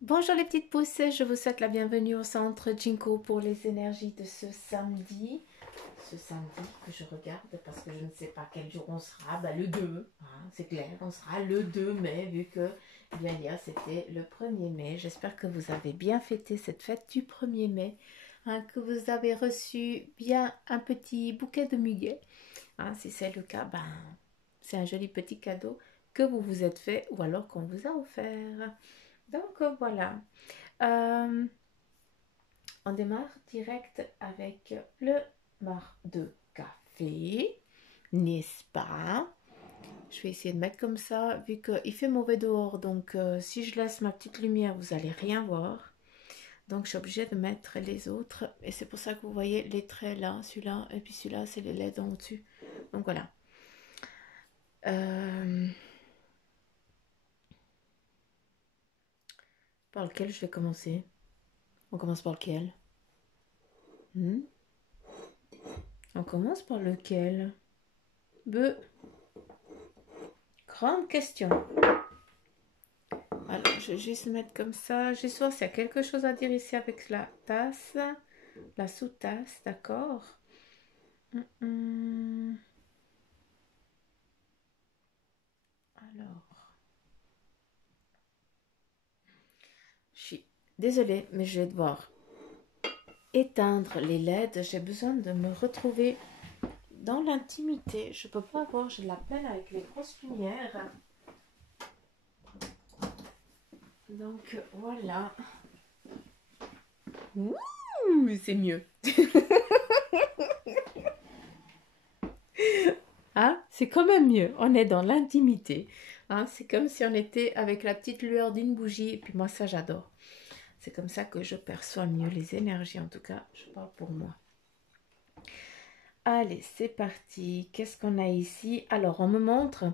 Bonjour les petites pousses, je vous souhaite la bienvenue au centre Jinko pour les énergies de ce samedi. Ce samedi que je regarde parce que je ne sais pas quel jour on sera, le 2, hein, c'est clair, on sera le 2 mai vu que bien hier c'était le 1er mai. J'espère que vous avez bien fêté cette fête du 1er mai, hein, que vous avez reçu bien un petit bouquet de muguet. Hein, si c'est le cas, c'est un joli petit cadeau que vous vous êtes fait ou alors qu'on vous a offert. Donc voilà. Euh, on démarre direct avec le mar de café, n'est-ce pas? Je vais essayer de mettre comme ça, vu qu'il fait mauvais dehors. Donc si je laisse ma petite lumière, vous allez rien voir. Donc je suis obligée de mettre les autres. Et c'est pour ça que vous voyez les traits là, celui-là, et puis celui-là, c'est les LED en dessus. Donc voilà. Euh, par lequel je vais commencer? On commence par lequel? Hmm. On commence par lequel? Be. Grande question. Alors, je vais juste mettre comme ça. Je vais voir s'il y a quelque chose à dire ici avec la tasse. La sous-tasse, d'accord. Alors, je suis désolée, mais je vais devoir éteindre les LED. J'ai besoin de me retrouver dans l'intimité. Je peux pas avoir, j'ai de la peine avec les grosses lumières. Donc, voilà. Ouh, c'est mieux. Hein, c'est quand même mieux. On est dans l'intimité. Hein, c'est comme si on était avec la petite lueur d'une bougie. Et puis moi, ça, j'adore. C'est comme ça que je perçois mieux les énergies. En tout cas, je parle pour moi. Allez, c'est parti. Qu'est-ce qu'on a ici? Alors, on me montre,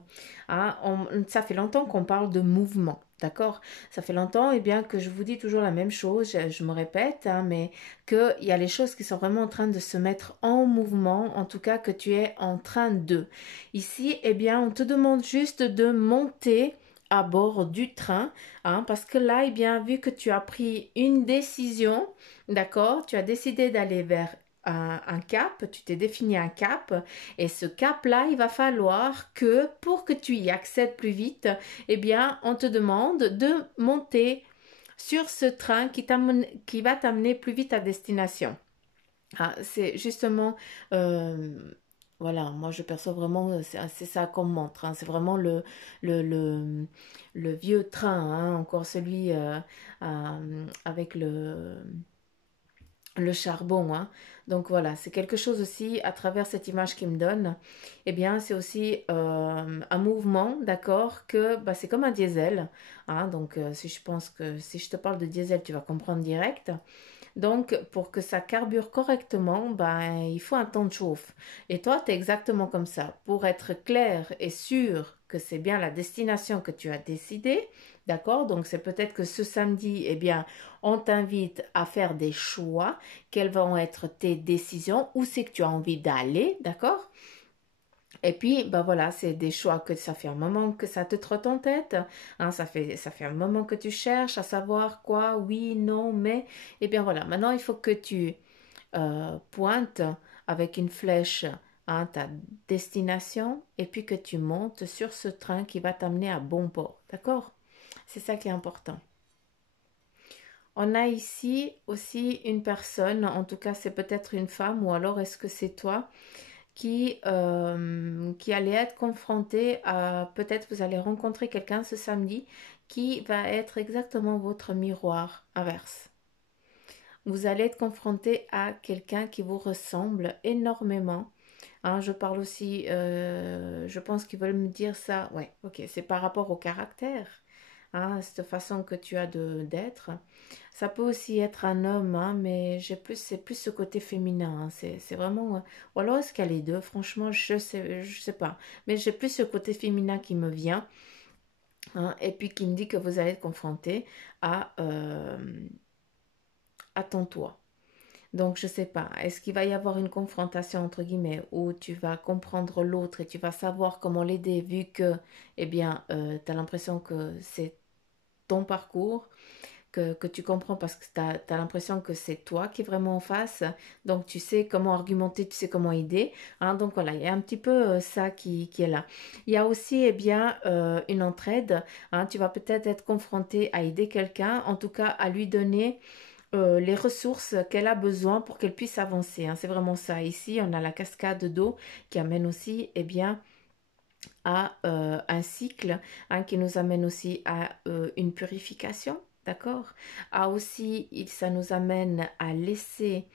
hein, ça fait longtemps qu'on parle de mouvement, d'accord? Ça fait longtemps, et bien, que je vous dis toujours la même chose, je me répète, hein, mais qu'il y a les choses qui sont vraiment en train de se mettre en mouvement, en tout cas que tu es en train de. Ici, eh bien, on te demande juste de monter à bord du train, hein, parce que là, eh bien, vu que tu as pris une décision, d'accord, tu as décidé d'aller vers un cap, tu t'es défini un cap et ce cap-là, il va falloir que pour que tu y accèdes plus vite, eh bien, on te demande de monter sur ce train qui va t'amener plus vite à destination. Ah, c'est justement, euh, voilà, moi je perçois vraiment, c'est ça qu'on montre, hein, c'est vraiment le, le, le vieux train, hein, encore celui avec le charbon, hein. Donc voilà, c'est quelque chose aussi à travers cette image qu'il me donne. Eh bien, c'est aussi un mouvement, d'accord, que c'est comme un diesel, hein. Donc si je pense que si je te parle de diesel, tu vas comprendre direct. Donc, pour que ça carbure correctement, il faut un temps de chauffe. Et toi, tu es exactement comme ça. Pour être clair et sûr que c'est bien la destination que tu as décidé, d'accord? Donc, c'est peut-être que ce samedi, eh bien, on t'invite à faire des choix. Quelles vont être tes décisions? Où c'est que tu as envie d'aller, d'accord? Et puis, voilà, c'est des choix que ça fait un moment que ça te trotte en tête, hein, ça fait un moment que tu cherches à savoir quoi, oui, non, mais, et bien voilà, maintenant il faut que tu pointes avec une flèche, hein, ta destination et puis que tu montes sur ce train qui va t'amener à bon port, d'accord? C'est ça qui est important. On a ici aussi une personne, en tout cas c'est peut-être une femme ou alors est-ce que c'est toi? Qui allait être confronté à, peut-être vous allez rencontrer quelqu'un ce samedi qui va être exactement votre miroir inverse. Vous allez être confronté à quelqu'un qui vous ressemble énormément. Hein, je parle aussi, je pense qu'ils veulent me dire ça. Ouais, ok, c'est par rapport au caractère, hein, cette façon que tu as de d'être. Ça peut aussi être un homme, hein, mais c'est plus ce côté féminin, hein, c'est vraiment. Ou alors est-ce qu'il y a les deux? Franchement, je sais pas. Mais j'ai plus ce côté féminin qui me vient, hein, et puis qui me dit que vous allez être confronté à ton toit. Donc, je sais pas, est-ce qu'il va y avoir une confrontation entre guillemets où tu vas comprendre l'autre et tu vas savoir comment l'aider vu que, eh bien, tu as l'impression que c'est ton parcours, que tu comprends parce que tu as l'impression que c'est toi qui est vraiment en face. Donc, tu sais comment argumenter, tu sais comment aider. Hein. Donc, voilà, il y a un petit peu ça qui est là. Il y a aussi, eh bien, une entraide. Hein. Tu vas peut-être être confronté à aider quelqu'un, en tout cas à lui donner les ressources qu'elle a besoin pour qu'elle puisse avancer. Hein. C'est vraiment ça. Ici, on a la cascade d'eau qui amène aussi, eh bien, à un cycle, hein, qui nous amène aussi à une purification, d'accord? À aussi, ça nous amène à laisser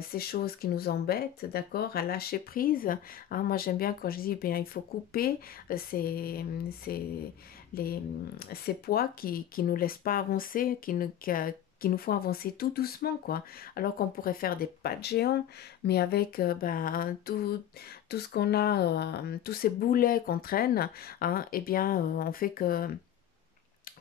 ces choses qui nous embêtent, d'accord? À lâcher prise. Hein, moi, j'aime bien quand je dis, eh bien, il faut couper les, ces poids qui nous laissent pas avancer, qui nous font avancer tout doucement, quoi. Alors qu'on pourrait faire des pas de géant, mais avec ben, tout ce qu'on a, tous ces boulets qu'on traîne, hein, eh bien, on fait que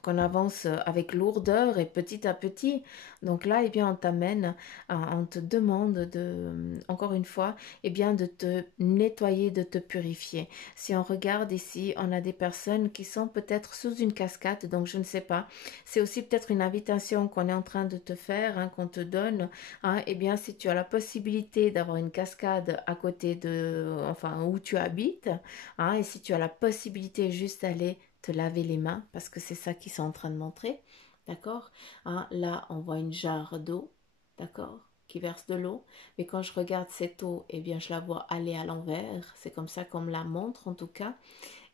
qu'on avance avec lourdeur et petit à petit. Donc là, eh bien, on t'amène, on te demande de, encore une fois, eh bien, de te nettoyer, de te purifier. Si on regarde ici, on a des personnes qui sont peut-être sous une cascade, donc je ne sais pas. C'est aussi peut-être une invitation qu'on est en train de te faire, hein, qu'on te donne. Hein, eh bien, si tu as la possibilité d'avoir une cascade à côté de, enfin, où tu habites, hein, et si tu as la possibilité juste d'aller te laver les mains parce que c'est ça qu'ils sont en train de montrer, d'accord? Hein, là, on voit une jarre d'eau, d'accord? Qui verse de l'eau, mais quand je regarde cette eau, eh bien, je la vois aller à l'envers, c'est comme ça qu'on me la montre en tout cas.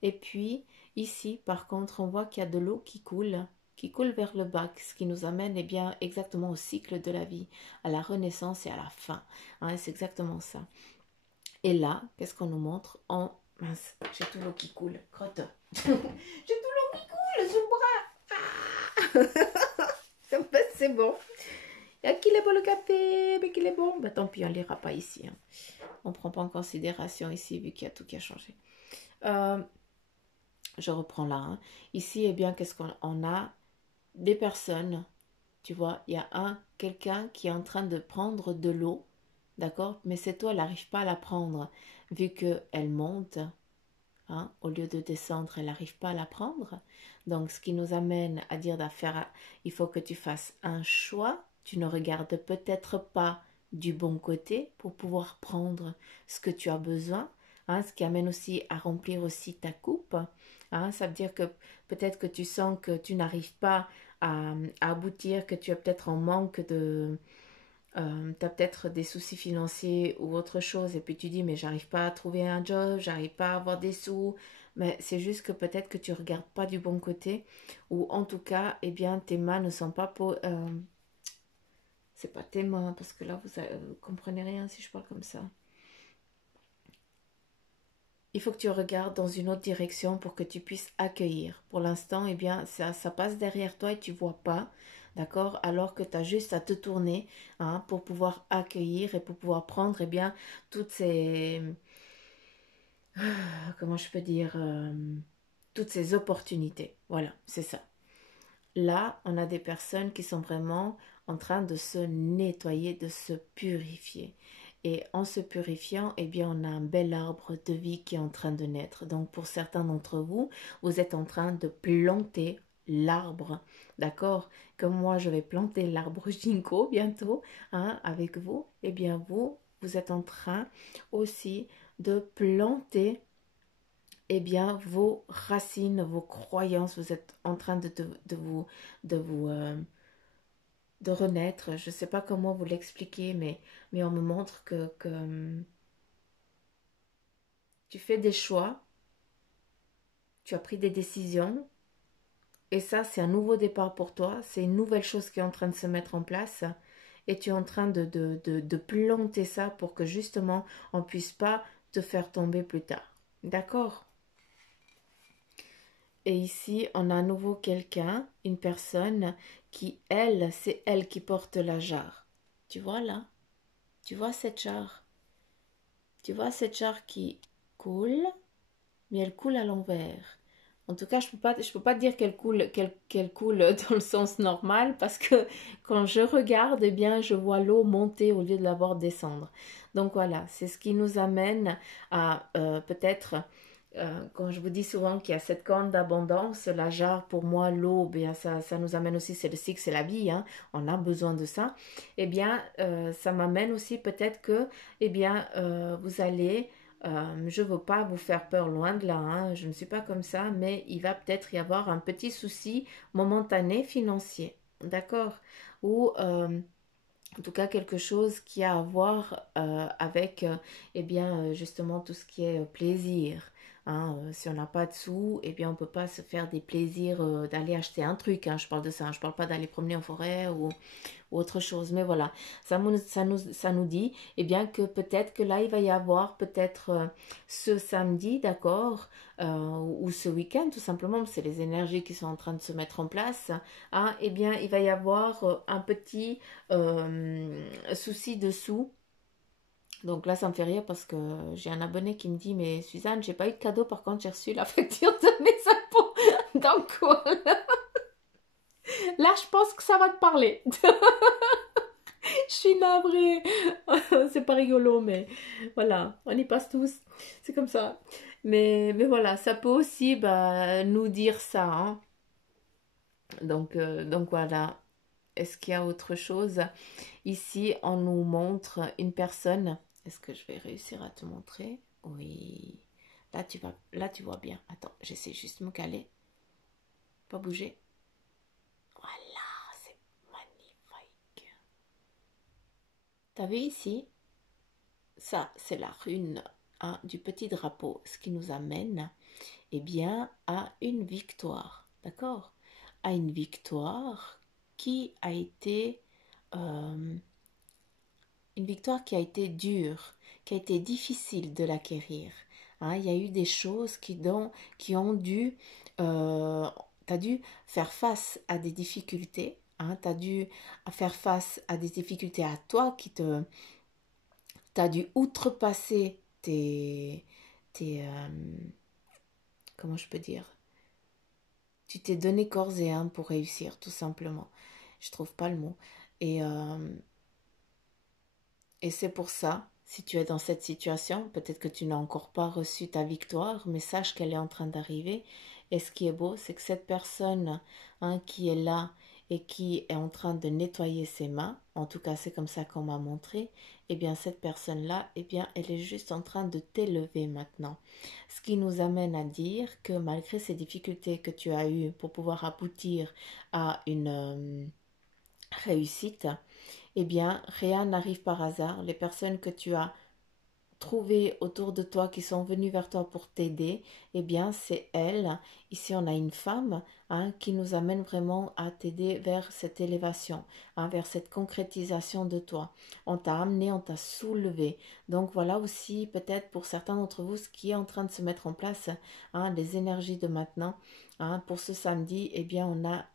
Et puis, ici, par contre, on voit qu'il y a de l'eau qui coule vers le bas, ce qui nous amène eh bien, exactement au cycle de la vie, à la renaissance et à la fin. Hein, c'est exactement ça. Et là, qu'est-ce qu'on nous montre? En mince, j'ai tout l'eau qui coule, crotte. J'ai tout l'eau qui coule sous le bras. Ah. Ben, c'est bon. Et qu'il est bon le café, mais qu'il est bon. Ben, tant pis, on ne l'ira pas ici. Hein. On ne prend pas en considération ici, vu qu'il y a tout qui a changé. Je reprends là. Hein. Ici, eh bien, qu'est-ce qu'on a? Des personnes, tu vois, il y a quelqu'un qui est en train de prendre de l'eau, d'accord? Mais cette eau, elle n'arrive pas à la prendre, vu qu'elle monte. Hein, au lieu de descendre, elle n'arrive pas à la prendre. Donc, ce qui nous amène à dire d'affaire, il faut que tu fasses un choix. Tu ne regardes peut-être pas du bon côté pour pouvoir prendre ce que tu as besoin. Hein, ce qui amène aussi à remplir aussi ta coupe. Hein, ça veut dire que peut-être que tu sens que tu n'arrives pas à aboutir, que tu es peut-être en manque de, tu as peut-être des soucis financiers ou autre chose et puis tu dis mais j'arrive pas à trouver un job, j'arrive pas à avoir des sous, mais c'est juste que peut-être que tu regardes pas du bon côté ou en tout cas eh bien tes mains ne sont pas c'est pas tes mains parce que là vous comprenez rien si je parle comme ça. Il faut que tu regardes dans une autre direction pour que tu puisses accueillir. Pour l'instant, eh bien, ça passe derrière toi et tu vois pas, d'accord? Alors que tu as juste à te tourner, hein, pour pouvoir accueillir et pour pouvoir prendre, eh bien, toutes ces, comment je peux dire, toutes ces opportunités. Voilà, c'est ça. Là, on a des personnes qui sont vraiment en train de se nettoyer, de se purifier. Et en se purifiant, eh bien, on a un bel arbre de vie qui est en train de naître. Donc, pour certains d'entre vous, vous êtes en train de planter l'arbre, d'accord? Comme moi, je vais planter l'arbre ginkgo bientôt, hein, avec vous. Eh bien, vous êtes en train aussi de planter eh bien, vos racines, vos croyances, vous êtes en train de vous, de renaître. Je ne sais pas comment vous l'expliquer, mais on me montre que tu fais des choix, tu as pris des décisions, et ça, c'est un nouveau départ pour toi, c'est une nouvelle chose qui est en train de se mettre en place, et tu es en train de planter ça pour que justement, on ne puisse pas te faire tomber plus tard. D'accord? Et ici, on a à nouveau quelqu'un, une personne qui, elle, c'est elle qui porte la jarre. Tu vois là? Tu vois cette jarre? Tu vois cette jarre qui coule, mais elle coule à l'envers. En tout cas, je peux pas dire qu'elle coule dans le sens normal parce que quand je regarde, eh bien, je vois l'eau monter au lieu de la voir descendre. Donc voilà, c'est ce qui nous amène à peut-être quand je vous dis souvent qu'il y a cette corne d'abondance, la jarre, pour moi, l'eau, bien, ça nous amène aussi, c'est le cycle, c'est la vie, hein, on a besoin de ça. Eh bien, ça m'amène aussi peut-être que, eh bien, vous allez, je ne veux pas vous faire peur, loin de là, hein, je ne suis pas comme ça, mais il va peut-être y avoir un petit souci momentané financier, d'accord? Ou en tout cas quelque chose qui a à voir avec eh bien justement tout ce qui est plaisir, hein. Si on n'a pas de sous, eh bien on ne peut pas se faire des plaisirs d'aller acheter un truc, hein. Je parle de ça, hein. Je parle pas d'aller promener en forêt ou autre chose, mais voilà, ça nous dit eh bien que peut-être que là il va y avoir peut-être ce samedi, d'accord, ou ce week-end tout simplement, c'est les énergies qui sont en train de se mettre en place, hein, eh bien il va y avoir un petit souci dessous. Donc là, ça me fait rire parce que j'ai un abonné qui me dit, mais Suzanne, j'ai pas eu de cadeau, par contre, j'ai reçu la facture de mes impôts. Donc voilà. Là, je pense que ça va te parler. Je suis navrée. C'est pas rigolo, mais voilà, on y passe tous. C'est comme ça. Mais voilà, ça peut aussi bah, nous dire ça, hein. Donc voilà. Est-ce qu'il y a autre chose? Ici, on nous montre une personne. Est-ce que je vais réussir à te montrer? Oui. Là, tu vois bien. Attends, j'essaie juste de me caler. Pas bouger. Voilà, c'est magnifique. T'as vu ici? Ça, c'est la rune, hein, du petit drapeau, ce qui nous amène, eh bien, à une victoire, d'accord? À une victoire qui a été, euh, une victoire qui a été dure, qui a été difficile de l'acquérir, hein. Il y a eu des choses qui ont dû, t'as dû faire face à des difficultés, hein, t'as dû faire face à des difficultés à toi t'as dû outrepasser tes comment je peux dire, tu t'es donné corps et âme pour réussir, tout simplement. Je trouve pas le mot. Et, euh, et c'est pour ça, si tu es dans cette situation, peut-être que tu n'as encore pas reçu ta victoire, mais sache qu'elle est en train d'arriver. Et ce qui est beau, c'est que cette personne, hein, qui est là et qui est en train de nettoyer ses mains, en tout cas c'est comme ça qu'on m'a montré, eh bien cette personne-là, eh bien elle est juste en train de t'élever maintenant. Ce qui nous amène à dire que malgré ces difficultés que tu as eues pour pouvoir aboutir à une réussite, eh bien, rien n'arrive par hasard. Les personnes que tu as trouvées autour de toi, qui sont venues vers toi pour t'aider, eh bien, c'est elles. Ici, on a une femme, hein, qui nous amène vraiment à t'aider vers cette élévation, hein, vers cette concrétisation de toi. On t'a amené, on t'a soulevé. Donc voilà aussi, peut-être pour certains d'entre vous, ce qui est en train de se mettre en place, hein, les énergies de maintenant. Hein, pour ce samedi, eh bien, on a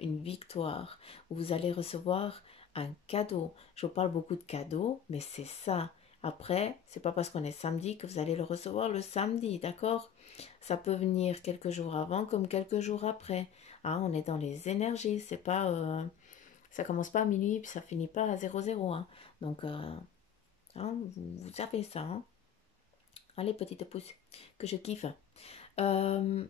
une victoire où vous allez recevoir un cadeau. Je vous parle beaucoup de cadeaux, mais c'est ça. Après, c'est pas parce qu'on est samedi que vous allez le recevoir le samedi, d'accord? Ça peut venir quelques jours avant comme quelques jours après. Hein, on est dans les énergies, c'est pas, ça commence pas à minuit puis ça finit pas à 00, hein. Donc, hein, vous savez ça, hein? Allez, petite pouce, que je kiffe. Euh,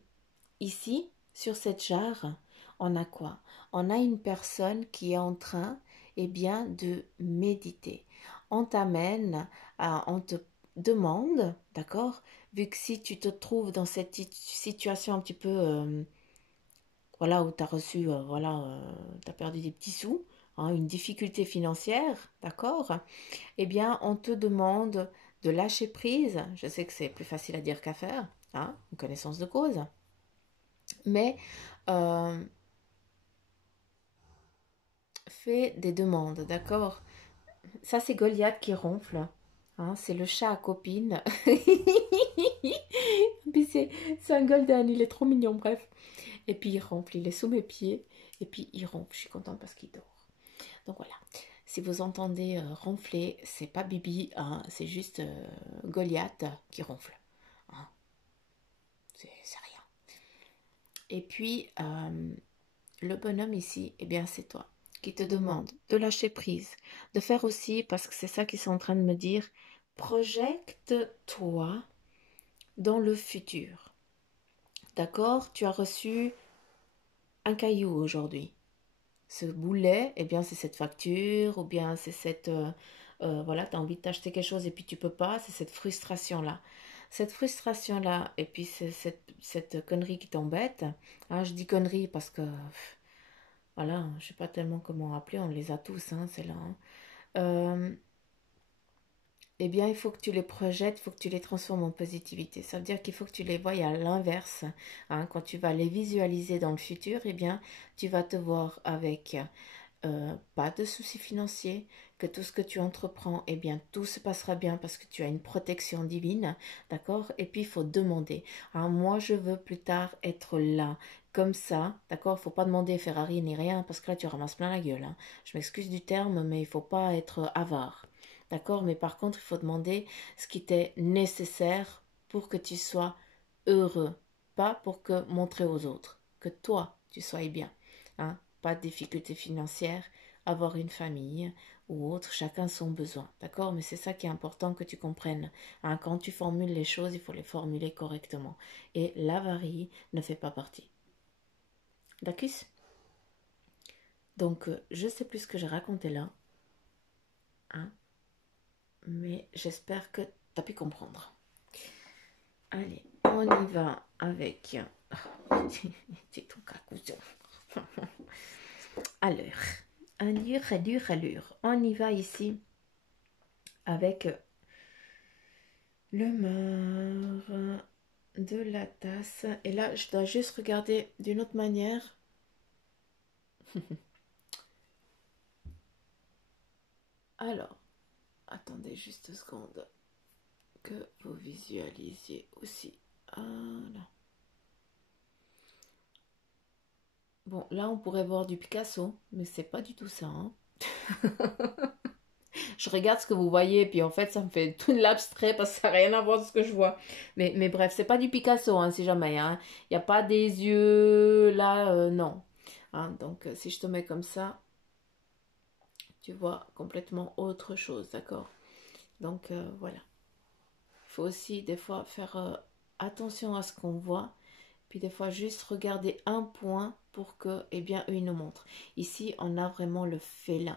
Ici, sur cette jarre, on a quoi? On a une personne qui est en train, eh bien, de méditer. On t'amène, on te demande, d'accord? Vu que si tu te trouves dans cette situation un petit peu, voilà, où tu as reçu, voilà, tu as perdu des petits sous, hein, une difficulté financière, d'accord? Eh bien, on te demande de lâcher prise. Je sais que c'est plus facile à dire qu'à faire, hein, une connaissance de cause. Mais euh, fais des demandes, d'accord? Ça, c'est Goliath qui ronfle. Hein, c'est le chat à copine. Puis c'est un golden, il est trop mignon, bref. Et puis il ronfle, il est sous mes pieds. Et puis il ronfle, je suis contente parce qu'il dort. Donc voilà. Si vous entendez ronfler, c'est pas Bibi, hein, c'est juste Goliath qui ronfle. Hein, c'est rien. Et puis, le bonhomme ici, eh bien, c'est toi qui te demande de lâcher prise, de faire aussi, parce que c'est ça qu'ils sont en train de me dire, projecte-toi dans le futur. D'accord? Tu as reçu un caillou aujourd'hui. Ce boulet, eh bien, c'est cette facture, ou bien c'est cette... voilà, tu as envie de t'acheter quelque chose et puis tu peux pas, c'est cette frustration-là. Cette frustration-là, et puis c'est cette connerie qui t'embête. Hein, je dis connerie parce que, voilà, je sais pas tellement comment appeler, on les a tous, hein, c'est là. Hein. Euh, eh bien, il faut que tu les projettes, il faut que tu les transformes en positivité. Ça veut dire qu'il faut que tu les voies à l'inverse. Hein. Quand tu vas les visualiser dans le futur, eh bien, tu vas te voir avec pas de soucis financiers, que tout ce que tu entreprends, eh bien, tout se passera bien parce que tu as une protection divine, d'accord? Et puis, il faut demander. Hein, moi, je veux plus tard être là, comme ça, d'accord? Il ne faut pas demander Ferrari ni rien parce que là, tu ramasses plein la gueule. Hein. Je m'excuse du terme, mais il ne faut pas être avare, d'accord? Mais par contre, il faut demander ce qui t'est nécessaire pour que tu sois heureux, pas pour que montrer aux autres, que toi, tu sois bien. Hein? Pas de difficultés financières, avoir une famille ou autre, chacun son besoin, d'accord? Mais c'est ça qui est important que tu comprennes. Hein, quand tu formules les choses, il faut les formuler correctement. Et l'avarie ne fait pas partie. D'accord? Donc, je sais plus ce que j'ai raconté là, hein, mais j'espère que tu as pu comprendre. Allez, on y va avec... C'est ton cacouson. Allure. On y va ici avec le meur de la tasse. Et là, je dois juste regarder d'une autre manière. Alors, attendez juste 2 secondes que vous visualisiez aussi. Voilà. Bon, là, on pourrait voir du Picasso, mais c'est pas du tout ça. Hein. Je regarde ce que vous voyez, puis en fait, ça me fait tout de l'abstrait parce que ça n'a rien à voir avec ce que je vois. Mais bref, c'est pas du Picasso, hein, si jamais. Hein. Il n'y a pas des yeux là, non. Hein, donc, si je te mets comme ça, tu vois complètement autre chose, d'accord? Donc, voilà. Il faut aussi des fois faire attention à ce qu'on voit, puis des fois juste regarder un point pour que, eh bien, eux, ils nous montrent. Ici, on a vraiment le félin,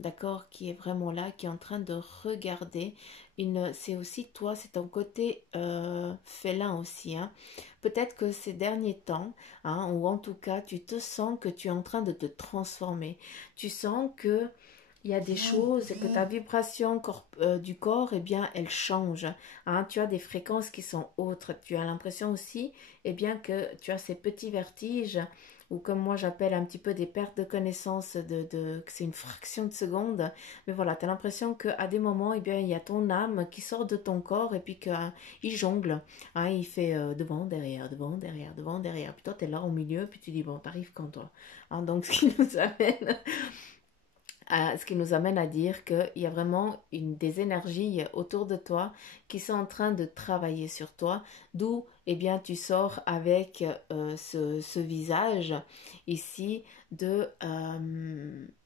d'accord, qui est vraiment là, qui est en train de regarder. C'est aussi toi, c'est ton côté félin aussi. Hein. Peut-être que ces derniers temps, hein, ou en tout cas, tu te sens que tu es en train de te transformer. Tu sens que il y a des choses que ta vibration du corps, eh bien, elle change. Hein. Tu as des fréquences qui sont autres. Tu as l'impression aussi, eh bien, que tu as ces petits vertiges, ou comme moi j'appelle un petit peu des pertes de connaissance, que c'est une fraction de seconde. Mais voilà, tu as l'impression qu'à des moments, eh bien, il y a ton âme qui sort de ton corps et puis qu'il jongle. Hein, il fait devant, derrière, devant, derrière, devant, derrière. Puis toi, tu es là au milieu, puis tu dis, bon, t'arrives quand toi. Hein, donc, ce qui nous amène ce qui nous amène à dire qu'il y a vraiment des énergies autour de toi qui sont en train de travailler sur toi, d'où eh bien, tu sors avec ce visage ici de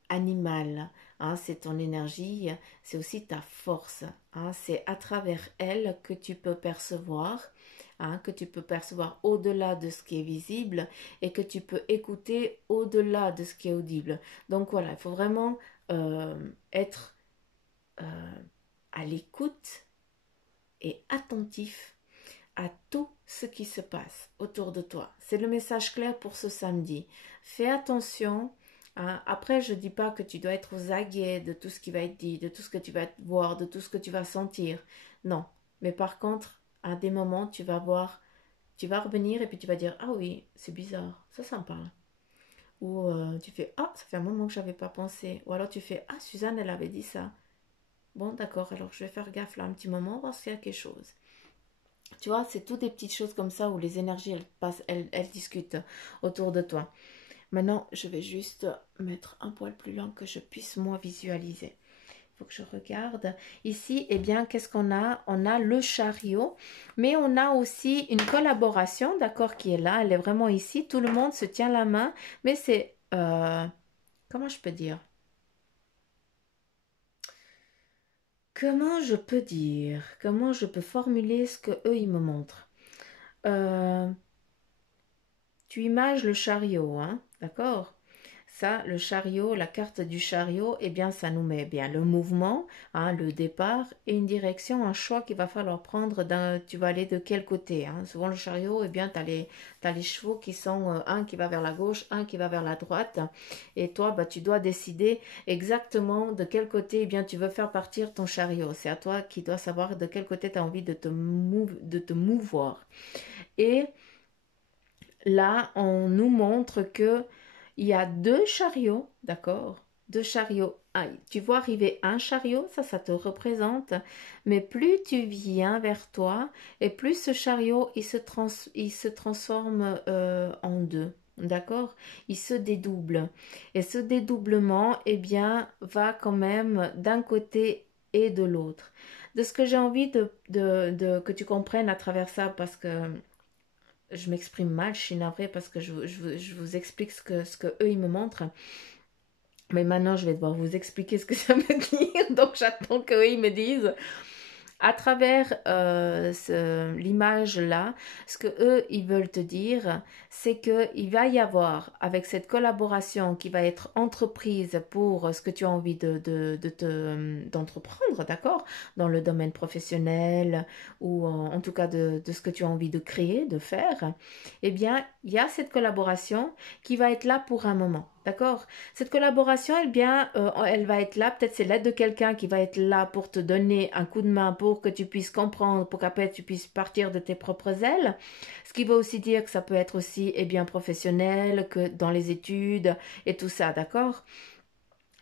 animal. Hein, c'est ton énergie, c'est aussi ta force. Hein, c'est à travers elle que tu peux percevoir. Hein, que tu peux percevoir au-delà de ce qui est visible et que tu peux écouter au-delà de ce qui est audible. Donc voilà, il faut vraiment être euh, à l'écoute et attentif à tout ce qui se passe autour de toi. C'est le message clair pour ce samedi. Fais attention. Hein. Après, je ne dis pas que tu dois être aux aguets de tout ce qui va être dit, de tout ce que tu vas voir, de tout ce que tu vas sentir. Non. Mais par contre, à des moments, tu vas voir, tu vas revenir et puis tu vas dire, ah oui, c'est bizarre, ça me parle. Ou tu fais, ah, ça fait un moment que j'avais pas pensé. Ou alors tu fais, ah, Suzanne, elle avait dit ça. Bon, d'accord, alors je vais faire gaffe là un petit moment, voir s'il y a quelque chose. Tu vois, c'est toutes des petites choses comme ça où les énergies, elles passent, elles discutent autour de toi. Maintenant, je vais juste mettre un poil plus lent que je puisse moi visualiser. Il faut que je regarde. Ici, eh bien, qu'est-ce qu'on a? On a le chariot, mais on a aussi une collaboration, d'accord, qui est là. Elle est vraiment ici. Tout le monde se tient la main, mais c'est... comment je peux dire? Comment je peux dire? Comment je peux formuler ce que eux ils me montrent? Euh, Tu images le chariot, hein, d'accord? Ça, le chariot, la carte du chariot, eh bien, ça nous met bien le mouvement, hein, le départ et une direction, un choix qu'il va falloir prendre. Tu vas aller de quel côté, hein. Souvent, le chariot, eh bien, t'as les chevaux qui sont un qui va vers la gauche, un qui va vers la droite. Et toi, bah, tu dois décider exactement de quel côté, eh bien, tu veux faire partir ton chariot. C'est à toi qui dois savoir de quel côté tu as envie de te mouvoir. Et là, on nous montre que il y a deux chariots, d'accord? Deux chariots. Ah, tu vois arriver un chariot, ça te représente. Mais plus tu viens vers toi, et plus ce chariot, il se transforme en deux. D'accord? Il se dédouble. Et ce dédoublement, eh bien, va quand même d'un côté et de l'autre. De ce que j'ai envie que tu comprennes à travers ça, parce que je m'exprime mal, je suis navrée parce que je vous explique ce que eux ils me montrent. Mais maintenant, je vais devoir vous expliquer ce que ça veut dire. Donc, j'attends qu'eux ils me disent à travers l'image là, ce que eux ils veulent te dire, c'est que il va y avoir avec cette collaboration qui va être entreprise pour ce que tu as envie d'entreprendre, d'accord, dans le domaine professionnel ou en tout cas de ce que tu as envie de créer, de faire, eh bien il y a cette collaboration qui va être là pour un moment. D'accord? Cette collaboration, eh bien, elle va être là. Peut-être c'est l'aide de quelqu'un qui va être là pour te donner un coup de main pour que tu puisses comprendre, pour qu'après tu puisses partir de tes propres ailes. Ce qui veut aussi dire que ça peut être aussi eh bien professionnel, que dans les études et tout ça, d'accord?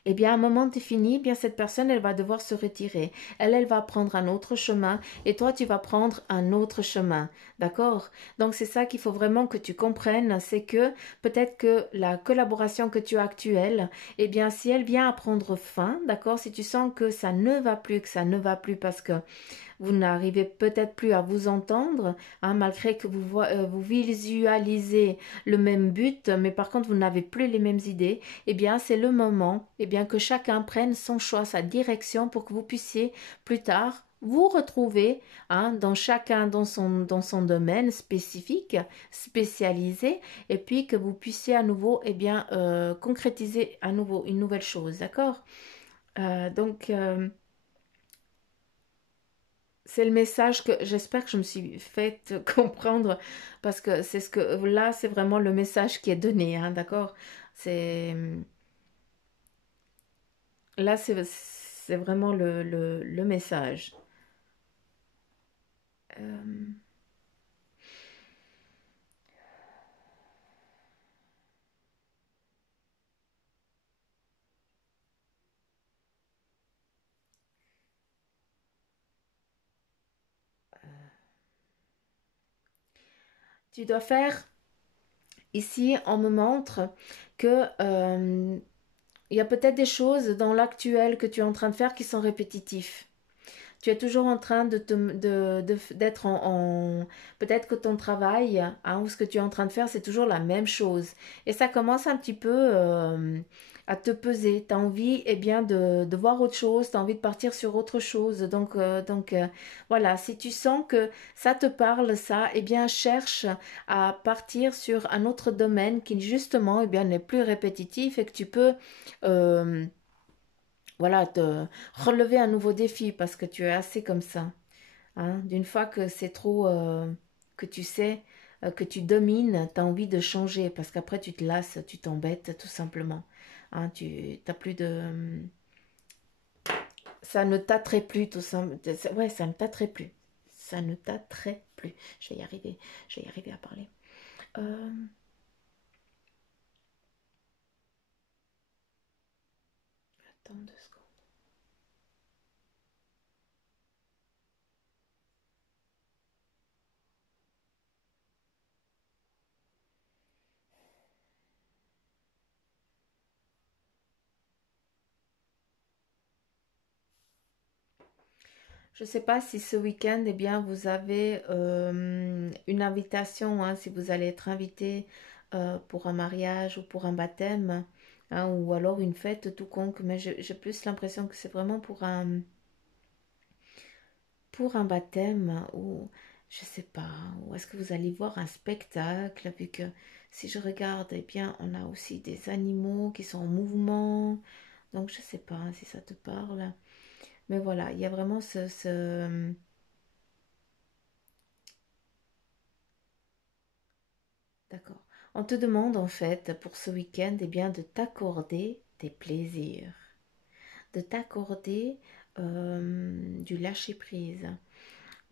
Eh bien, à un moment défini, eh bien cette personne, elle va devoir se retirer. Elle va prendre un autre chemin et toi, tu vas prendre un autre chemin. D'accord? Donc, c'est ça qu'il faut vraiment que tu comprennes, c'est que peut-être que la collaboration que tu as actuelle, eh bien, si elle vient à prendre fin, d'accord? Si tu sens que ça ne va plus, que ça ne va plus parce que vous n'arrivez peut-être plus à vous entendre, hein, malgré que vous visualisez le même but, mais par contre vous n'avez plus les mêmes idées, eh bien c'est le moment eh bien, que chacun prenne son choix, sa direction pour que vous puissiez plus tard vous retrouver hein, dans chacun dans son domaine spécifique, spécialisé, et puis que vous puissiez à nouveau eh bien, concrétiser à nouveau une nouvelle chose, d'accord? Donc c'est le message que j'espère que je me suis fait comprendre parce que c'est ce que là c'est vraiment le message qui est donné, hein, d'accord? C'est là c'est vraiment le message. Euh, Tu dois faire ici on me montre que il y a peut-être des choses dans l'actuel que tu es en train de faire qui sont répétitifs. Tu es toujours en train d'être peut-être que ton travail hein, ou ce que tu es en train de faire, c'est toujours la même chose. Et ça commence un petit peu à te peser. Tu as envie eh bien, de voir autre chose, tu as envie de partir sur autre chose. Voilà, si tu sens que ça te parle, ça, eh bien, cherche à partir sur un autre domaine qui justement eh bien, n'est plus répétitif et que tu peux... euh, voilà, te relever un nouveau défi parce que tu es assez comme ça. Hein. D'une fois que c'est trop, que tu sais, que tu domines, tu as envie de changer parce qu'après tu te lasses, tu t'embêtes tout simplement. Hein, tu n'as plus de... Ça ne t'attrait plus tout ça. Ouais, ça ne t'attrait plus. Ça ne t'attrait plus. Je vais y arriver. Je vais y arriver à parler. Euh, Attends 2 secondes. Je ne sais pas si ce week-end, eh bien, vous avez une invitation, hein, si vous allez être invité pour un mariage ou pour un baptême, hein, ou alors une fête tout conque, mais j'ai plus l'impression que c'est vraiment pour un baptême ou je sais pas, ou est-ce que vous allez voir un spectacle, vu que si je regarde, eh bien, on a aussi des animaux qui sont en mouvement. Donc, je sais pas si ça te parle. Mais voilà, il y a vraiment D'accord. On te demande en fait pour ce week-end, eh bien, de t'accorder des plaisirs, de t'accorder du lâcher-prise,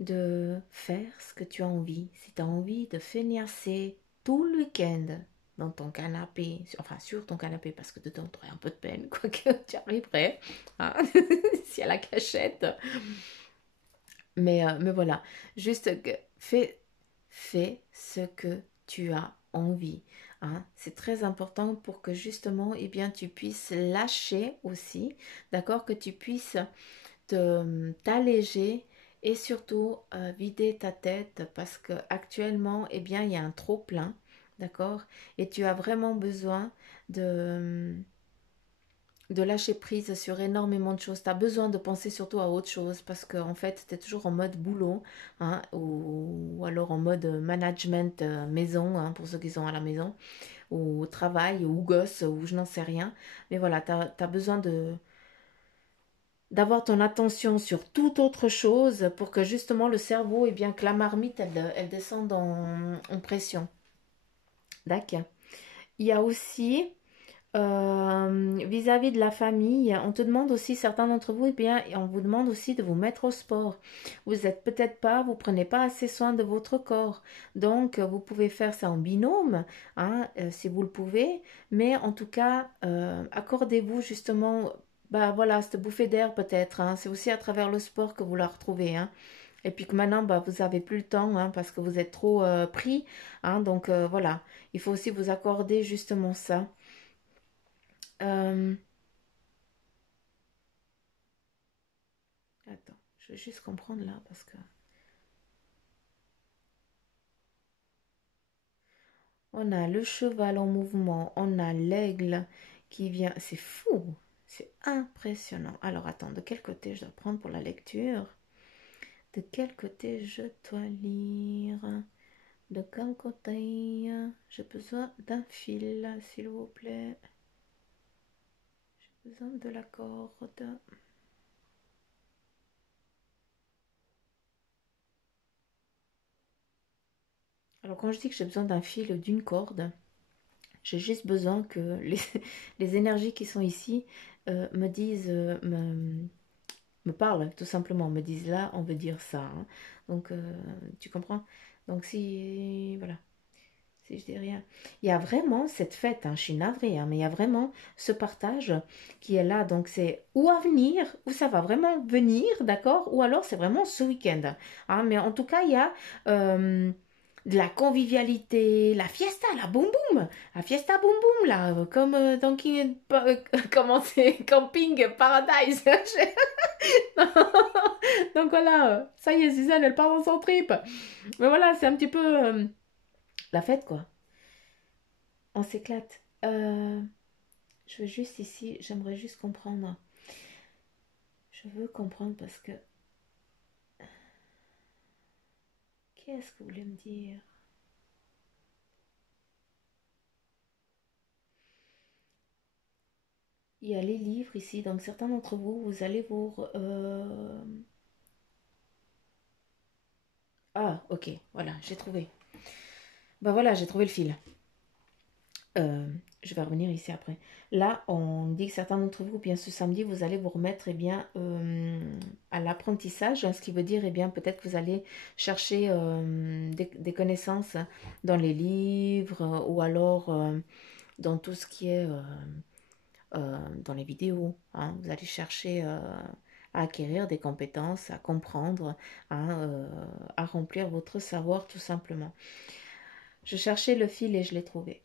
de faire ce que tu as envie. Si tu as envie de feignasser tout le week-end dans ton canapé, enfin sur ton canapé, parce que dedans tu aurais un peu de peine, quoique tu arriverais, hein, si à la cachette. Mais voilà, juste fais ce que tu as envie. Hein. C'est très important pour que justement, eh bien, tu puisses lâcher aussi, d'accord, que tu puisses t'alléger et surtout vider ta tête parce que actuellement, eh bien, il y a un trop plein, d'accord, et tu as vraiment besoin de lâcher prise sur énormément de choses. Tu as besoin de penser surtout à autre chose parce qu'en fait, tu es toujours en mode boulot hein, ou alors en mode management maison, hein, pour ceux qui sont à la maison, ou travail, ou gosse, ou je n'en sais rien. Mais voilà, tu as besoin d'avoir ton attention sur toute autre chose pour que justement le cerveau, et bien que la marmite, elle descende en pression. D'accord. Il y a aussi vis-à-vis de la famille, on te demande aussi, certains d'entre vous, eh bien, on vous demande aussi de vous mettre au sport. Vous êtes peut-être pas, vous prenez pas assez soin de votre corps. Donc, vous pouvez faire ça en binôme, hein, si vous le pouvez. Mais en tout cas, accordez-vous justement, bah voilà, cette bouffée d'air peut-être. Hein. C'est aussi à travers le sport que vous la retrouvez. Hein. Et puis que maintenant, bah, vous avez plus le temps hein, parce que vous êtes trop pris. Hein. Donc, voilà, il faut aussi vous accorder justement ça. Euh, Attends, je vais juste comprendre là parce que on a le cheval en mouvement, on a l'aigle qui vient. C'est fou, c'est impressionnant. Alors attends, de quel côté je dois prendre pour la lecture? De quel côté je dois lire? De quel côté? J'ai besoin d'un fil, s'il vous plaît. J'ai besoin de la corde. Alors quand je dis que j'ai besoin d'un fil ou d'une corde, j'ai juste besoin que les énergies qui sont ici me disent, me parlent tout simplement, me disent là, on veut dire ça. Hein. Donc, tu comprends? Donc, si, voilà, si je dis rien. Il y a vraiment cette fête, hein, je suis navrée, hein, mais il y a vraiment ce partage qui est là. Donc, c'est ou à venir, ou ça va vraiment venir, d'accord? Ou alors, c'est vraiment ce week-end. Hein, mais en tout cas, il y a de la convivialité, la fiesta, la boum boum, la fiesta boum boum, là, comme dans comment c'est, Camping Paradise. Donc voilà, ça y est, Suzanne, elle part dans son trip. Mais voilà, c'est un petit peu la fête, quoi. On s'éclate. Je veux juste ici, j'aimerais juste comprendre. Je veux comprendre parce que... Qu'est-ce que vous voulez me dire? Il y a les livres ici, donc certains d'entre vous, vous allez vous... Ah, ok, voilà, j'ai trouvé. Bah voilà, j'ai trouvé le fil. Euh, je vais revenir ici après. Là, on dit que certains d'entre vous, bien ce samedi, vous allez vous remettre à l'apprentissage, hein, ce qui veut dire peut-être que vous allez chercher des connaissances dans les livres ou alors dans tout ce qui est dans les vidéos. Hein. Vous allez chercher à acquérir des compétences, à comprendre, hein, à remplir votre savoir tout simplement. Je cherchais le fil et je l'ai trouvé.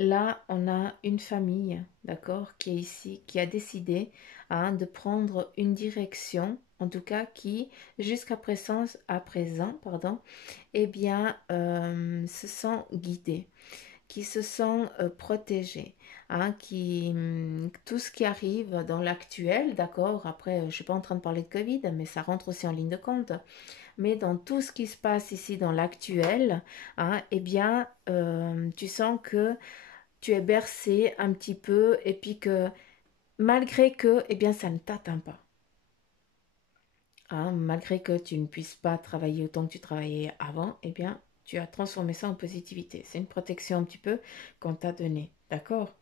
Là, on a une famille, d'accord, qui est ici, qui a décidé hein, de prendre une direction, en tout cas qui, jusqu'à présent, pardon, se sent guidée. qui se sent protégé, hein, tout ce qui arrive dans l'actuel, d'accord, après, je ne suis pas en train de parler de Covid, mais ça rentre aussi en ligne de compte, mais dans tout ce qui se passe ici dans l'actuel, hein, eh bien, tu sens que tu es bercé un petit peu et puis que malgré que, eh bien, ça ne t'atteint pas. Hein, malgré que tu ne puisses pas travailler autant que tu travaillais avant, eh bien, tu as transformé ça en positivité. C'est une protection un petit peu qu'on t'a donnée. D'accord?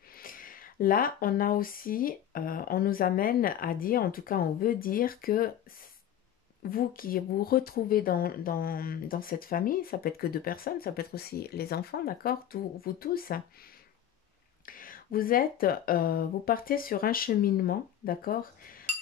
Là, on a aussi, on nous amène à dire, en tout cas, on veut dire que vous qui vous retrouvez dans cette famille, ça peut être que deux personnes, ça peut être aussi les enfants, d'accord? Vous tous, vous partez sur un cheminement, d'accord?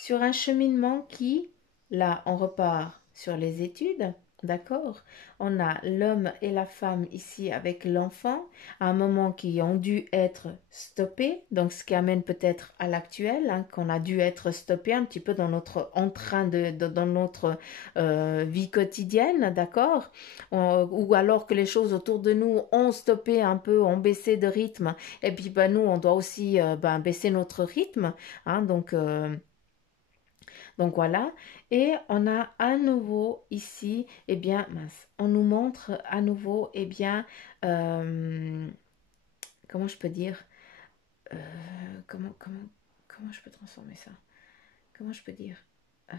Sur un cheminement qui, là, on repart sur les études, d'accord? On a l'homme et la femme ici avec l'enfant, à un moment qui ont dû être stoppés, donc ce qui amène peut-être à l'actuel, hein, qu'on a dû être stoppé un petit peu dans notre entrain dans notre vie quotidienne, d'accord? Ou alors que les choses autour de nous ont stoppé un peu, ont baissé de rythme et puis ben, nous, on doit aussi baisser notre rythme. Hein, donc voilà. Et on a à nouveau ici, eh bien, mince, on nous montre à nouveau, eh bien, euh, comment je peux dire, euh, comment, comment, comment je peux transformer ça? Comment je peux dire? Euh,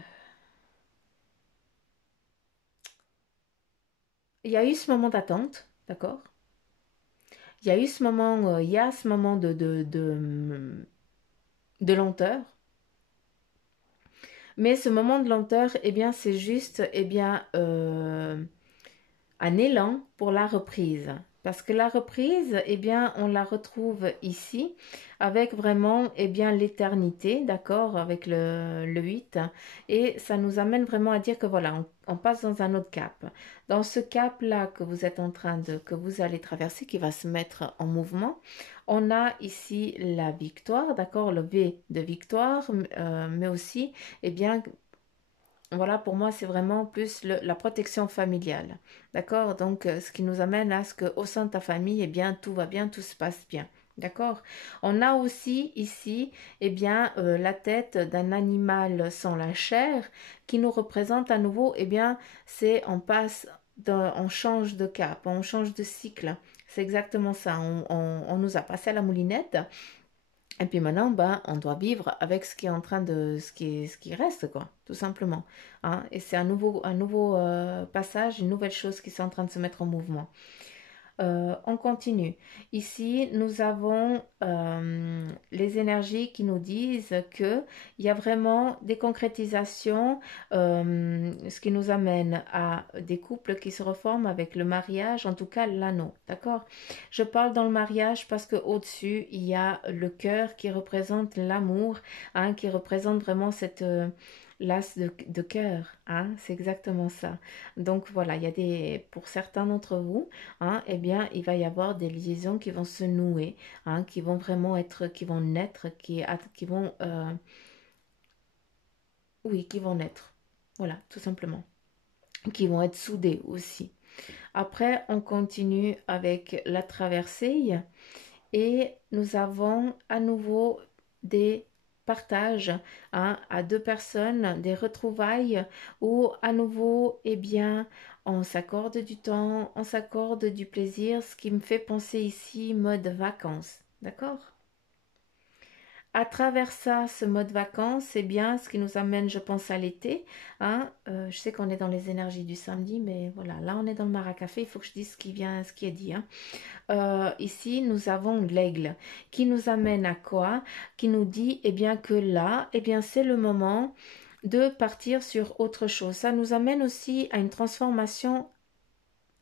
Il y a eu ce moment d'attente, d'accord? Il y a eu ce moment, il y a ce moment de lenteur. Mais ce moment de lenteur, eh bien, c'est juste, eh bien, un élan pour la reprise. Parce que la reprise, eh bien, on la retrouve ici avec vraiment, eh bien, l'éternité, d'accord, avec le 8. Et ça nous amène vraiment à dire que voilà, on passe dans un autre cap. Dans ce cap-là que vous êtes en train que vous allez traverser, qui va se mettre en mouvement, on a ici la victoire, d'accord, le V de victoire, mais aussi, eh bien, voilà, pour moi, c'est vraiment plus la protection familiale. D'accord? Donc, ce qui nous amène à ce qu'au sein de ta famille, eh bien, tout va bien, tout se passe bien. D'accord? On a aussi ici, eh bien, la tête d'un animal sans la chair qui nous représente à nouveau, eh bien, c'est on change de cap, on change de cycle. C'est exactement ça. On nous a passé à la moulinette. Et puis maintenant, ben, on doit vivre avec ce qui est en train ce qui reste, quoi, tout simplement. Hein. Et c'est un nouveau passage, une nouvelle chose qui est en train de se mettre en mouvement. On continue. Ici, nous avons les énergies qui nous disent que il y a vraiment des concrétisations, ce qui nous amène à des couples qui se reforment avec le mariage, en tout cas l'anneau. D'accord? Je parle dans le mariage parce que au-dessus, il y a le cœur qui représente l'amour, hein, qui représente vraiment cette l'as de cœur. Hein, c'est exactement ça. Donc voilà, il y a pour certains d'entre vous, hein, eh bien, il va y avoir des liaisons qui vont se nouer, hein, qui vont vraiment être, qui vont naître, qui vont, oui, qui vont naître. Voilà, tout simplement. Qui vont être soudées aussi. Après, on continue avec la traversée et nous avons à nouveau des partages, hein, à deux personnes, des retrouvailles où à nouveau, eh bien, on s'accorde du temps, on s'accorde du plaisir, ce qui me fait penser ici mode vacances. D'accord? À travers ça, ce mode vacances, c'est bien ce qui nous amène, je pense, à l'été. Hein. Je sais qu'on est dans les énergies du samedi, mais voilà, là on est dans le Maracafé, il faut que je dise ce qui est dit. Hein. Ici, nous avons l'aigle qui nous amène à quoi? Qui nous dit, eh bien, que là, eh bien, c'est le moment de partir sur autre chose. Ça nous amène aussi à une transformation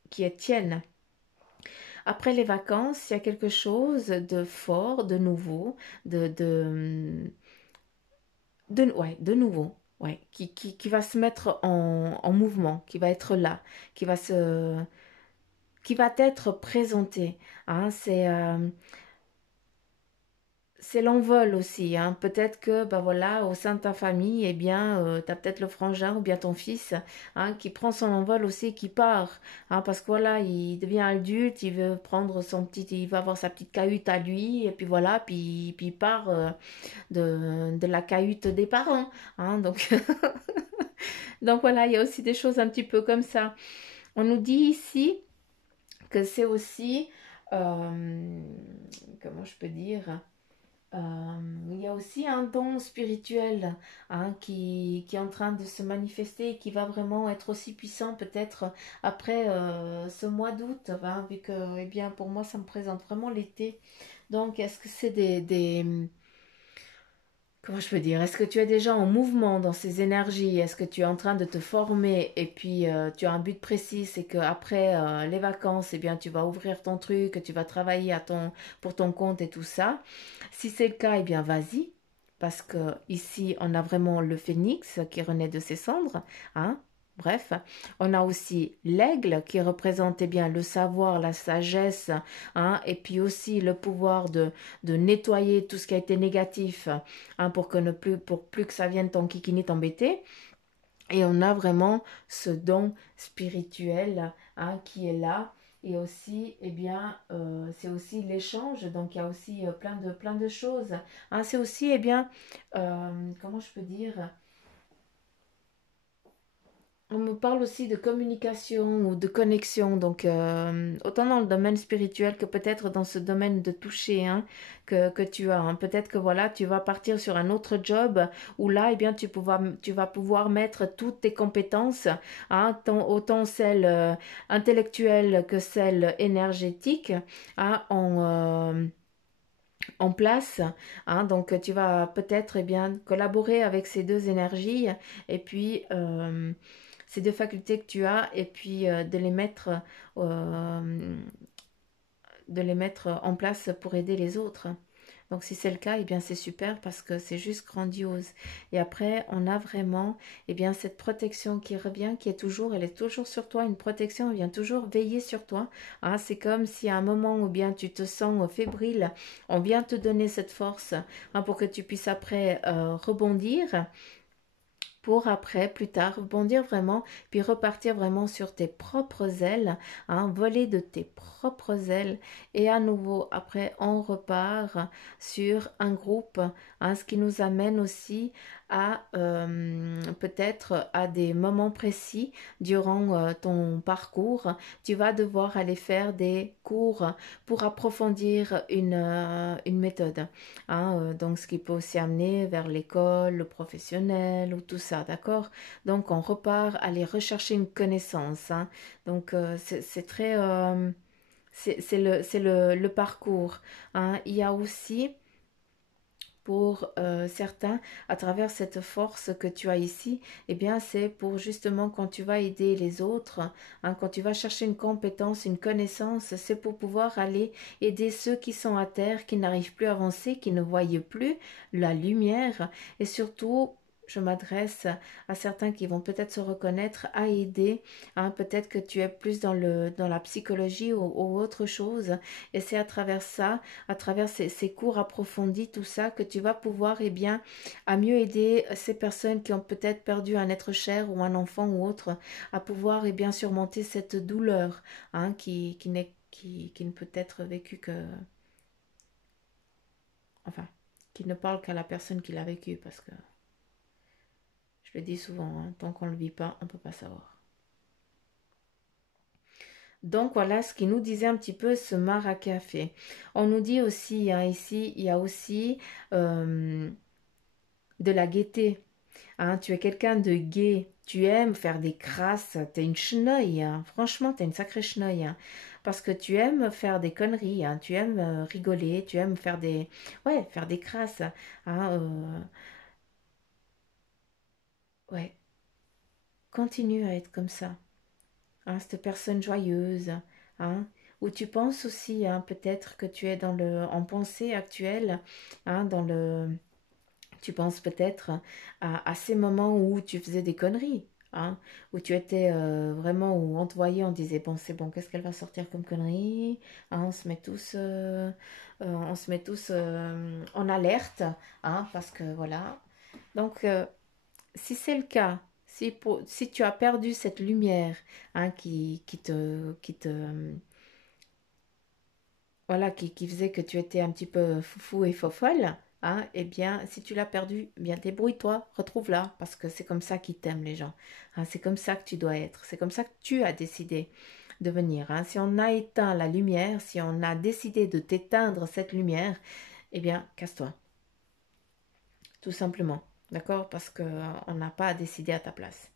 qui est tienne. Après les vacances, il y a quelque chose de fort, de nouveau, de nouveau, ouais, qui va se mettre en mouvement, qui va être là, qui va se, qui va être présenté. Hein, c'est l'envol aussi, hein. Peut-être que, bah voilà, au sein de ta famille, eh bien, tu as peut-être le frangin ou bien ton fils, hein, qui prend son envol aussi, qui part, hein, parce que voilà, il devient adulte, il veut prendre son petit, il va avoir sa petite cahute à lui, et puis voilà, puis il part de la cahute des parents, hein, donc, donc voilà, il y a aussi des choses un petit peu comme ça. On nous dit ici que c'est aussi, euh, comment je peux dire, euh, il y a aussi un don spirituel, hein, qui est en train de se manifester et qui va vraiment être aussi puissant peut-être après ce mois d'août, hein, vu que eh bien, pour moi ça me présente vraiment l'été. Donc est-ce que c'est comment je peux dire? Est-ce que tu es déjà en mouvement dans ces énergies? Est-ce que tu es en train de te former et puis tu as un but précis, c'est qu'après les vacances, eh bien, tu vas ouvrir ton truc, tu vas travailler pour ton compte et tout ça. Si c'est le cas, eh bien, vas-y. Parce que ici, on a vraiment le phénix qui renaît de ses cendres, hein. Bref, on a aussi l'aigle qui représente eh bien le savoir, la sagesse, hein, et puis aussi le pouvoir de nettoyer tout ce qui a été négatif, hein, pour plus que ça vienne t'enquiquiner, t'embêter. Et on a vraiment ce don spirituel, hein, qui est là. Et aussi, eh bien, c'est aussi l'échange. Donc, il y a aussi plein de choses, hein. C'est aussi, eh bien, comment je peux dire, on me parle aussi de communication ou de connexion, donc autant dans le domaine spirituel que peut-être dans ce domaine de toucher, hein, que tu as, hein. Peut-être que voilà, tu vas partir sur un autre job où là, eh bien, tu vas pouvoir mettre toutes tes compétences, hein, autant celles intellectuelles que celles énergétiques, hein, en place, hein. Donc tu vas peut-être eh bien collaborer avec ces deux énergies et puis ces deux facultés que tu as et puis euh, de les mettre en place pour aider les autres. Donc si c'est le cas, eh bien c'est super parce que c'est juste grandiose. Et après, on a vraiment eh bien cette protection qui revient, qui est toujours, elle est toujours sur toi, une protection, elle vient toujours veiller sur toi. Hein, c'est comme si à un moment où bien tu te sens fébrile, on vient te donner cette force, hein, pour que tu puisses après rebondir pour après, plus tard, bondir vraiment, puis repartir vraiment sur tes propres ailes, hein, voler de tes propres ailes, et à nouveau, après, on repart sur un groupe, hein, ce qui nous amène aussi à peut-être à des moments précis durant ton parcours, tu vas devoir aller faire des cours pour approfondir une méthode, hein, donc ce qui peut aussi amener vers l'école, le professionnel ou tout ça, d'accord? Donc on repart aller rechercher une connaissance, hein. Donc c'est très c'est le parcours, hein. Il y a aussi pour certains, à travers cette force que tu as ici, eh bien, c'est pour justement quand tu vas aider les autres, hein, quand tu vas chercher une compétence, une connaissance, c'est pour pouvoir aller aider ceux qui sont à terre, qui n'arrivent plus à avancer, qui ne voient plus la lumière. Et surtout, je m'adresse à certains qui vont peut-être se reconnaître, à aider, hein, peut-être que tu es plus dans la psychologie ou autre chose. Et c'est à travers ça, à travers ces cours approfondis, tout ça, que tu vas pouvoir, eh bien, à mieux aider ces personnes qui ont peut-être perdu un être cher ou un enfant ou autre, à pouvoir, eh bien, surmonter cette douleur, hein, qui ne peut être vécue que, enfin, qui ne parle qu'à la personne qui l'a vécu, parce que, je le dis souvent, hein, tant qu'on ne le vit pas, on ne peut pas savoir. Donc voilà ce qui nous disait un petit peu ce maracafé. On nous dit aussi, hein, ici, il y a aussi euh, de la gaieté. Hein, tu es quelqu'un de gai, tu aimes faire des crasses, t'es une chenouille, hein. Franchement, t'es une sacrée chenouille, hein. Parce que tu aimes faire des conneries, hein. Tu aimes rigoler, tu aimes faire ouais, faire des crasses, hein, ouais, continue à être comme ça, hein, cette personne joyeuse, hein, où tu penses aussi, hein, peut-être que tu es en pensée actuelle, hein, tu penses peut-être à ces moments où tu faisais des conneries. hein, où tu étais vraiment, où on te voyait, on disait, bon, c'est bon, qu'est-ce qu'elle va sortir comme connerie? Hein, on se met tous en alerte, hein, parce que voilà. Donc, si c'est le cas, si tu as perdu cette lumière, hein, voilà, qui faisait que tu étais un petit peu foufou et fofolle, hein, eh bien, si tu l'as perdu, eh bien, débrouille-toi, retrouve-la, parce que c'est comme ça qu'ils t'aiment, les gens. Hein, c'est comme ça que tu dois être, c'est comme ça que tu as décidé de venir. Hein. Si on a éteint la lumière, si on a décidé de t'éteindre cette lumière, eh bien, casse-toi, tout simplement. D'accord? Parce que on n'a pas à décider à ta place.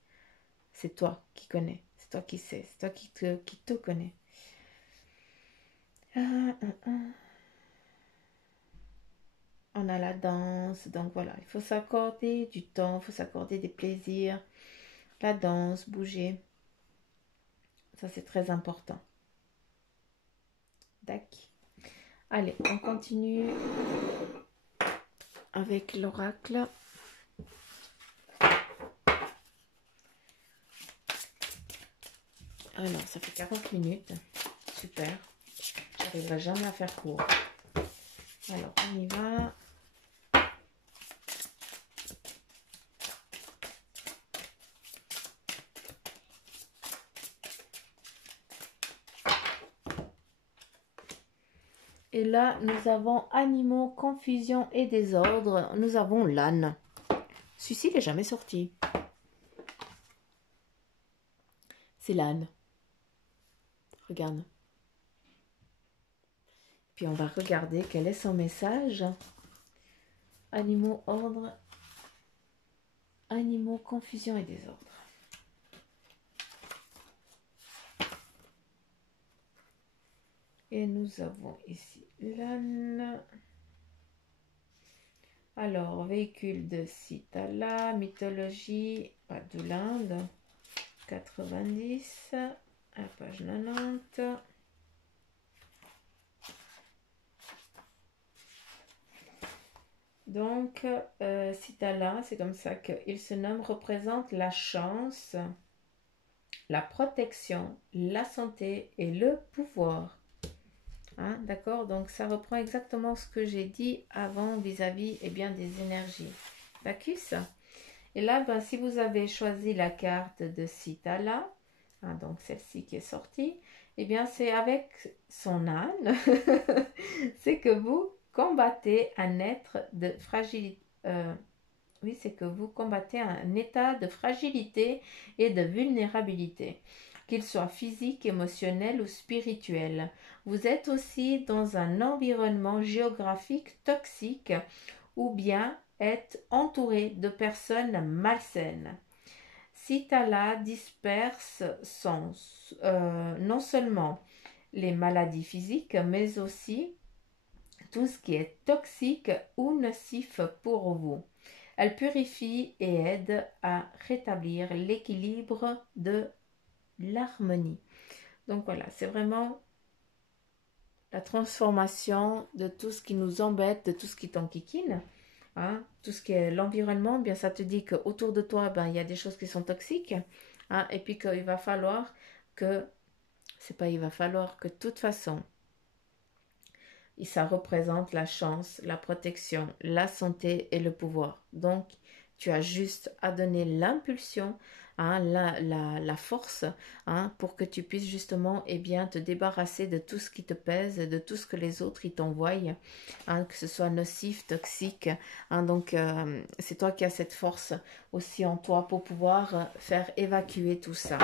C'est toi qui connais, c'est toi qui sais, c'est toi qui te connais. Ah, ah, ah. On a la danse, donc voilà, il faut s'accorder du temps, il faut s'accorder des plaisirs. La danse, bouger, ça c'est très important. D'accord. Allez, on continue avec l'oracle. Alors, ça fait 40 minutes. Super. J'arriverai jamais à faire court. Alors, on y va. Et là, nous avons animaux, confusion et désordre. Nous avons l'âne. Celui-ci, il n'est jamais sorti. C'est l'âne. Regarde. Puis on va regarder quel est son message. Animaux, ordre. Animaux, confusion et désordre. Et nous avons ici l'âne. Alors, véhicule de Sitala, mythologie de l'Inde, 90, à page 90. Donc, Sitala, c'est comme ça qu'il se nomme, représente la chance, la protection, la santé et le pouvoir. Hein, d'accord, donc ça reprend exactement ce que j'ai dit avant vis-à-vis eh bien, des énergies. D'accord. Et là, ben, si vous avez choisi la carte de Sitala, hein, donc celle-ci qui est sortie, eh bien c'est avec son âne, c'est que vous combattez un être de fragilité. Oui, c'est que vous combattez un état de fragilité et de vulnérabilité, qu'il soit physique, émotionnel ou spirituel. Vous êtes aussi dans un environnement géographique toxique ou bien êtes entouré de personnes malsaines. Sitala disperse non seulement les maladies physiques, mais aussi tout ce qui est toxique ou nocif pour vous. Elle purifie et aide à rétablir l'équilibre de l'harmonie. Donc voilà, c'est vraiment la transformation de tout ce qui nous embête, de tout ce qui t'enquiquine. Hein, tout ce qui est l'environnement, bien ça te dit qu'autour de toi, ben, il y a des choses qui sont toxiques. Hein, et puis qu'il va falloir que, c'est pas il va falloir que de toute façon, ça représente la chance, la protection, la santé et le pouvoir. Donc, tu as juste à donner l'impulsion, hein, la force, hein, pour que tu puisses justement eh bien, te débarrasser de tout ce qui te pèse, de tout ce que les autres ils t'envoient, hein, que ce soit nocif, toxique. Hein, donc, c'est toi qui as cette force aussi en toi pour pouvoir faire évacuer tout ça.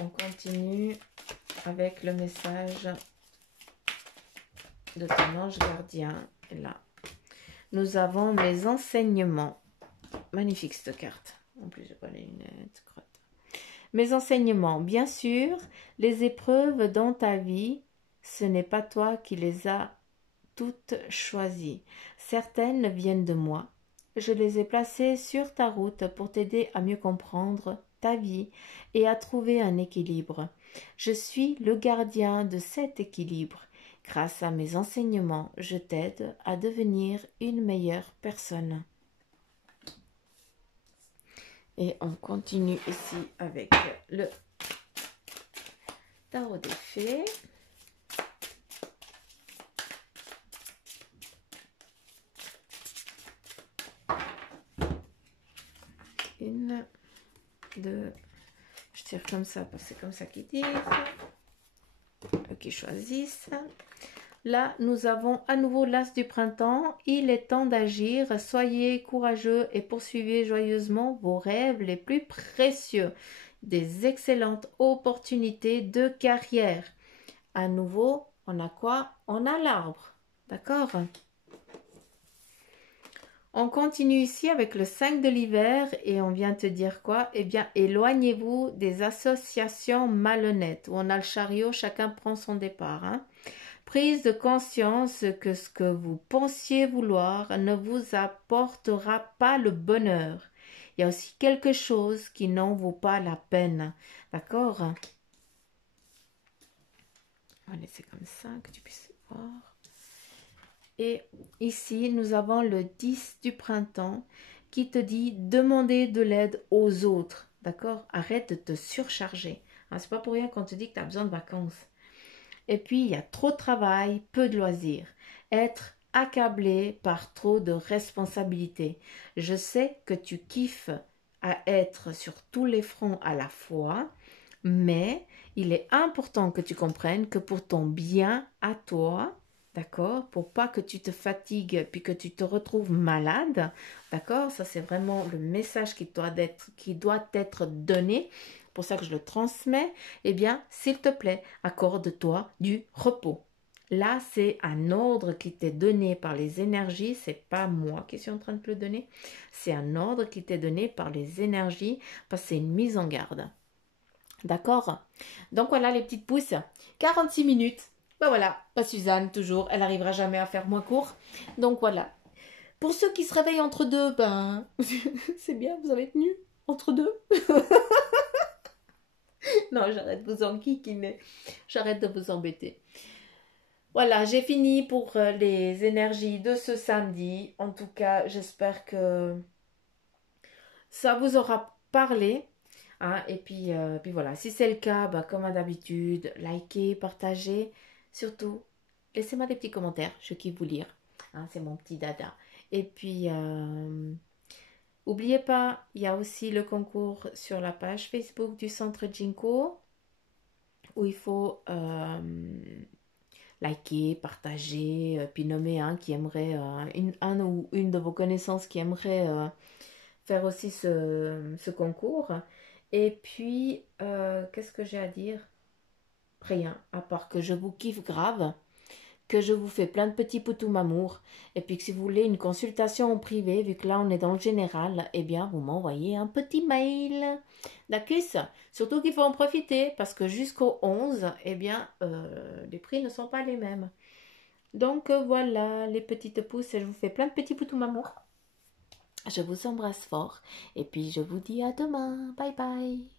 On continue avec le message de ton ange gardien. Et là, nous avons mes enseignements. Magnifique cette carte. En plus, j'ai pas les lunettes. Mes enseignements. Bien sûr, les épreuves dans ta vie, ce n'est pas toi qui les as toutes choisies. Certaines viennent de moi. Je les ai placées sur ta route pour t'aider à mieux comprendre ta vie et à trouver un équilibre. Je suis le gardien de cet équilibre. Grâce à mes enseignements, je t'aide à devenir une meilleure personne. Et on continue ici avec le tarot des fées. Une, deux, je tire comme ça parce que c'est comme ça qu'ils disent. Qui choisissent. Là, nous avons à nouveau l'as du printemps. Il est temps d'agir. Soyez courageux et poursuivez joyeusement vos rêves les plus précieux. Des excellentes opportunités de carrière. À nouveau, on a quoi? On a l'arbre. D'accord? On continue ici avec le 5 de l'hiver et on vient te dire quoi? Eh bien, éloignez-vous des associations malhonnêtes. Où on a le chariot, chacun prend son départ. Hein? Prise de conscience que ce que vous pensiez vouloir ne vous apportera pas le bonheur. Il y a aussi quelque chose qui n'en vaut pas la peine. D'accord? On va laisser comme ça que tu puisses voir. Et ici, nous avons le 10 du printemps qui te dit demander de l'aide aux autres. D'accord? Arrête de te surcharger. Hein, c'est pas pour rien qu'on te dit que tu as besoin de vacances. Et puis, il y a trop de travail, peu de loisirs. Être accablé par trop de responsabilités. Je sais que tu kiffes à être sur tous les fronts à la fois, mais il est important que tu comprennes que pour ton bien à toi, d'accord, pour pas que tu te fatigues puis que tu te retrouves malade, d'accord, ça c'est vraiment le message qui doit être donné. Pour ça que je le transmets, eh bien, s'il te plaît, accorde-toi du repos. Là, c'est un ordre qui t'est donné par les énergies, c'est pas moi qui suis en train de te le donner, c'est un ordre qui t'est donné par les énergies parce que c'est une mise en garde. D'accord? Donc voilà les petites pousses, 46 minutes. Ben voilà, pas Suzanne, toujours, elle n'arrivera jamais à faire moins court. Donc voilà. Pour ceux qui se réveillent entre deux, ben, c'est bien, vous avez tenu entre deux. Non, j'arrête de vous enquiquiner. J'arrête de vous embêter. Voilà, j'ai fini pour les énergies de ce samedi. En tout cas, j'espère que ça vous aura parlé. Hein, et puis voilà, si c'est le cas, bah, comme d'habitude, likez, partagez. Surtout, laissez-moi des petits commentaires. Je kiffe vous lire. Hein, c'est mon petit dada. Et puis, n'oubliez pas, il y a aussi le concours sur la page Facebook du Centre Jinko où il faut liker, partager, puis nommer un qui aimerait, un ou une de vos connaissances qui aimerait faire aussi ce concours. Et puis, qu'est-ce que j'ai à dire? Rien, à part que je vous kiffe grave, que je vous fais plein de petits poutous mamour, et puis que si vous voulez une consultation en privé, vu que là on est dans le général, eh bien vous m'envoyez un petit mail. D'accord? Surtout qu'il faut en profiter, parce que jusqu'au 11, eh bien, les prix ne sont pas les mêmes. Donc voilà, les petites pousses, je vous fais plein de petits poutous mamour. Je vous embrasse fort, et puis je vous dis à demain. Bye bye.